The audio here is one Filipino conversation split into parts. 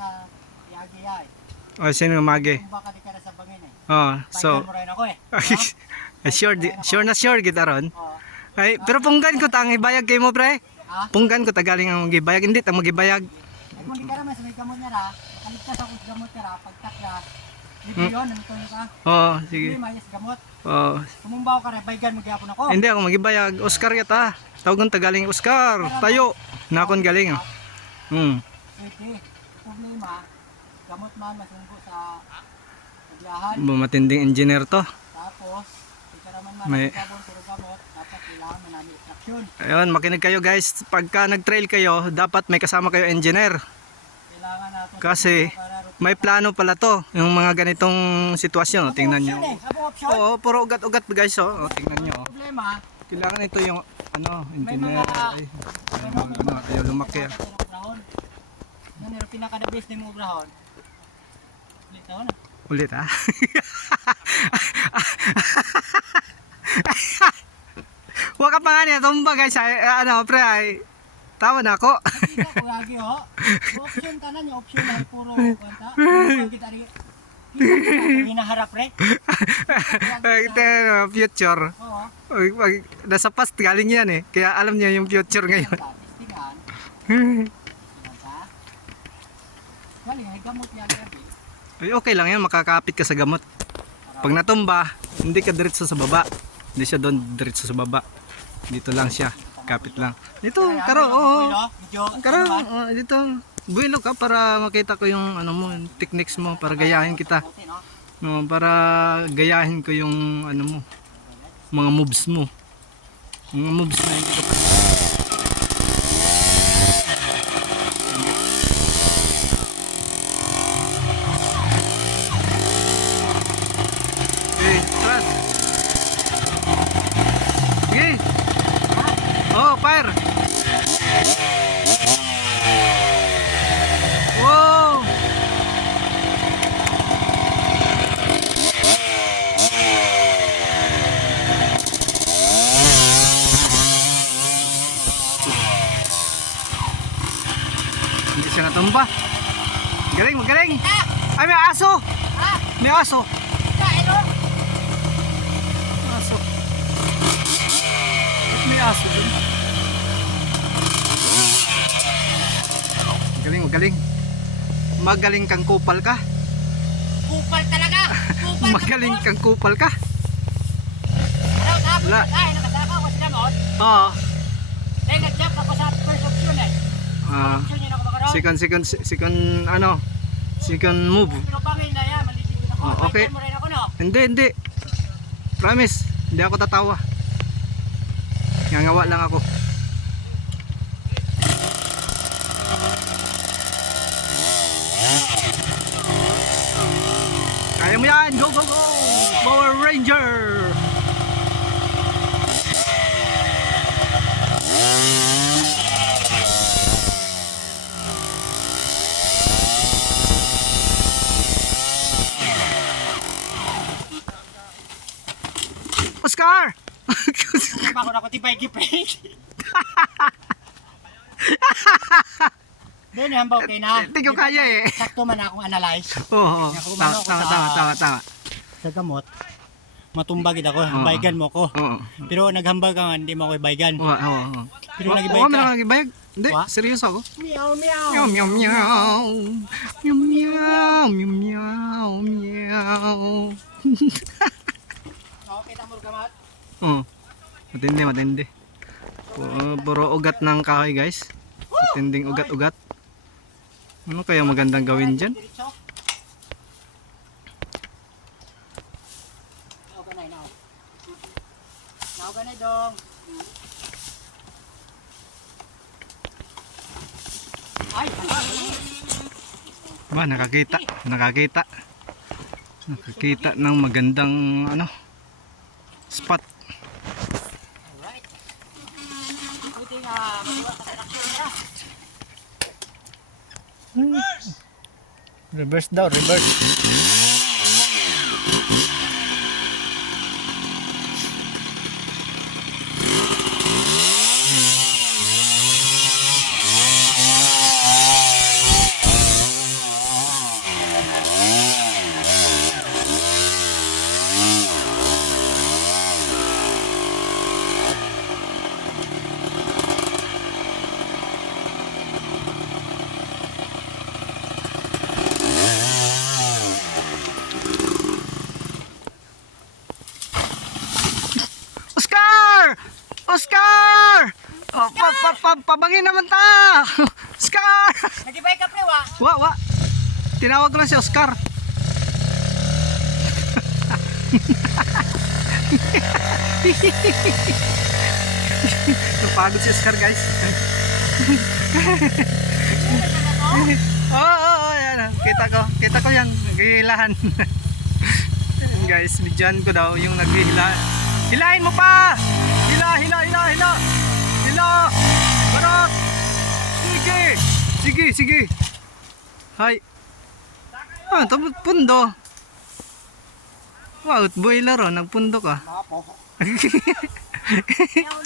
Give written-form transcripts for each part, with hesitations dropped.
nga yagi ay. O, sino magi? Kung baka di ka na sa bangin eh. Oh, so, Baygan mo rin ako eh. sure na sure kita ron. Oo. Ay, pero punggan ko tang ibayag kay mo, pre. Ha? Punggan ko tagaling ang gibayag, hindi ta magibayag. Ay kung di ka naman sa may gamot niya ra, kaligtas ako sa gamot niya ra, pagtak na, libre yun, nandito yun ka. Oh, sige. Libre, mayas gamot. Oh, Kumumbaw ka rin, baygan mo gyapon ako. hindi ako magibayag. Oscar yata. Tawagon tagaling Oscar. Tayo. Nakon galing. Pwede. Problema, gamot man masunggo sa pagyahan. Matinding engineer to. Tapos, di ka naman May- managabon pero gamot, dapat kailangan manami extraction. Ayun, makinig kayo guys. Pagka nag-trail kayo, dapat may kasama kayo engineer. Kailangan natin Kasi may plano pala to. Yung mga ganitong sitwasyon. O, tingnan nyo. Abong option. Oo, puro ugat-ugat guys. O, tingnan nyo. Problema, Kailangan ito yung engineer. mga- Ay, ayaw lumaki. yan yung pinaka-the-best ng mga obrahon. Ulit ako na. Ulit ha. Huwag ka pa nga niya. Tumba guys. Pre, ay. Tawa na ako. Hindi ko gagi ho. Option ka na niya. Option na puro kwanta. Kita rin. Hinaharap re. Ito, future. Oo. Nasa past galing yan eh. Kaya alam niya yung future ngayon. Testingan. Galing, ay gamot niya gabi. Ay, okay lang yan. Makakapit ka sa gamot. Pag natumba, hindi ka diretso sa baba. Hindi siya doon diretso sa baba. Dito lang siya. Kapit lang. Dito, karo. Oo. Karo, dito. Builo ka para makita ko yung ano mo, yung techniques mo para gayahin kita. No, para gayahin ko yung ano mo, mga moves mo. Mga moves na yung kita. Okay, start. Okay. Oh, fire. Wow. Hindi siya natumba. Galing, magaling. Ay, may aso. May aso. Aso. May aso dun. Magaling, magaling. Magaling kang kupal ka. Kupal talaga. Kupal. Magaling kang kupal ka. Wala. Ay, nakasaka ako sa gamot. Oo. Eh, nag-jump ako sa first option eh. Option yun ako makaroon. Second move. Pero bangin na yan, malisigin ako. Oh, okay. Baygan mo rin ako no. Hindi, hindi. Promise, hindi ako tatawa. Ngangawa lang ako. Kaya mo yan! Go, go, go! Power Ranger! Oscar! Bakit ako tibay gipay? Doon yung hambaw kayo na. Hindi ko kaya eh. Sakto man akong analyze. Oo, tama. Sa gamot, matumbagid ako, hambaygan mo ko. Oo. Pero naghambag ka nga, hindi mo ako ibaygan. Oo. Pero nagibay Oo, ka. nagibayag. Hindi, Wa? seryoso ako. Meow, meow. Meow, meow, meow. Meow, meow, meow, meow, meow. Okay, tamor gamat. Oo. Matindi. Puro ugat ng kahoy guys. Matinding ugat-ugat. Ano kaya magandang gawin dyan? Diretso. Now ganay, now. Now ganay dong. Ay, Ba, nakakita ng magandang spot. alright. Buti nga, matuwa sa traction na. Reverse daw, reverse. Hangin naman ta! Oscar! Nagibay ka pre wa. Wa. Tinawag ko lang si Oscar. Napagod si Oscar guys. Oo, yan. Kita ko yan. Naghihilahan. Yan guys, bidyan ko daw yung naghihila. Hilahin mo pa! Hila! Barat! Sige! Hay! Ah, tapos pundo. Wow, boiler oh, nagpundo ka. Mapo. Meow,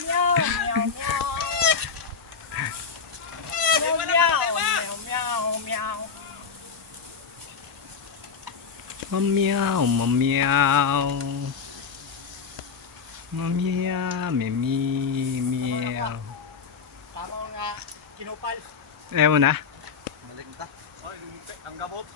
meow. Tama nga kinupal. Ewan na. Balik ta. Oy, lumipit ang gabot.